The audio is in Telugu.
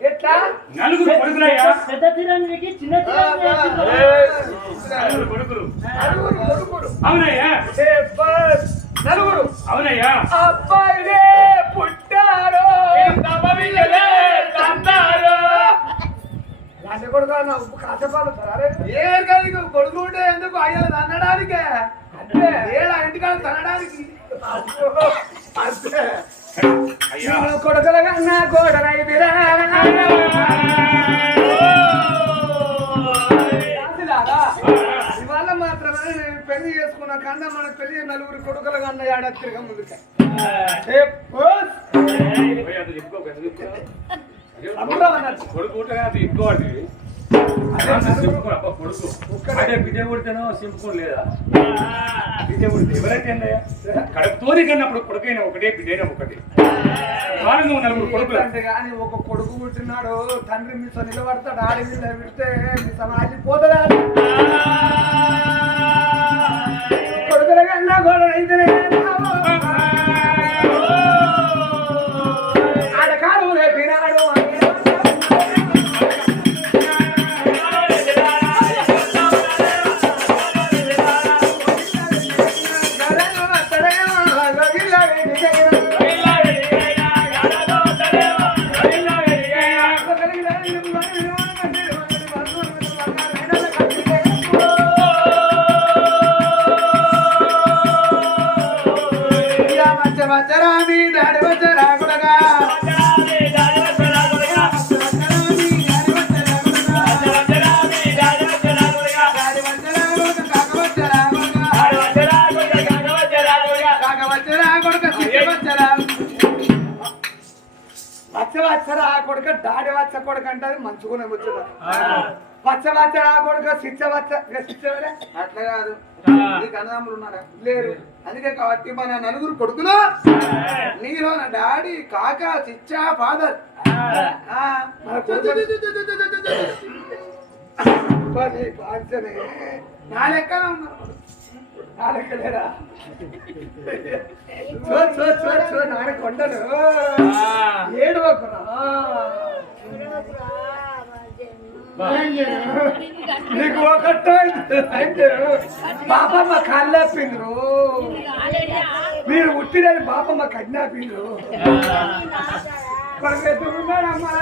ఎట్లా నలుగురు కొడుకులయ్యా. పెద్ద తీరానికి చిన్న నలుగురు కొడుకులు. అవునయ్యా. నలుగురు అవునయ్యా. అబ్బాయిలే పుట్టారు లాంటి కొడుకు ఉప్పు కాసేపాలు ఏ కలిగి కొడుకు ఉంటే ఎందుకు అయ్యాలి తన్నడానికే అంటే ఏడా ఇంటికాడ తనడానికి కొడుకుల కన్నా కోడనైదిరా ఇవాళ మాత్రమే నేను పెళ్లి చేసుకున్న కన్నా మన పెళ్లి నలుగురు కొడుకుల కన్నా ఏడా తిరగ ముందుక కొడుకు ఇంకోటి కొడుకు అదే బిడ్డ కొడితేనో సింపుల్ లేదా బిడ్డ కొడితే ఎవరైతే కడుపుతోది కన్నప్పుడు కొడుకైనా ఒకటే బిడ్డైనా ఒకటి నువ్వు నలుగురు కొడుకులు అంటే కానీ ఒక కొడుకు పుట్టినాడు తండ్రి మీతో నిలబడతాడు ఆడి మీద పెడితే మీ సమాజం పోతుందా కొడుకుల కన్నా కూడా అయితేనే ఆడకాలు లేపినాడు వచ్చరామి దాడి వచ్చరా కొడగా వచ్చరా కొడుక డాడి వచ్చ కొడుక అంటారు మంచుకునే ముచ్చట పచ్చ వచ్చరా కొడుక శిక్ష శిక్ష అట్లా కాదు నీకు అన్నదమ్ములు ఉన్నారా లేరు అందుకే కాబట్టి మన నలుగురు కొడుకులు నీలో నా డాడీ కాక చిచ్చా ఫాదర్ నా లెక్కన ఉన్నారు నా లెక్కలేరా నాన్న కొండలు ఏడు ఒకరా నీకు ఒకటో బాపమ్మ కళ్ళాపిండ్రు మీరు ఉట్టిరని బాపమ్మ కన్నాపిండ్రు కొడుకు ఎత్తుకున్నాడమ్మా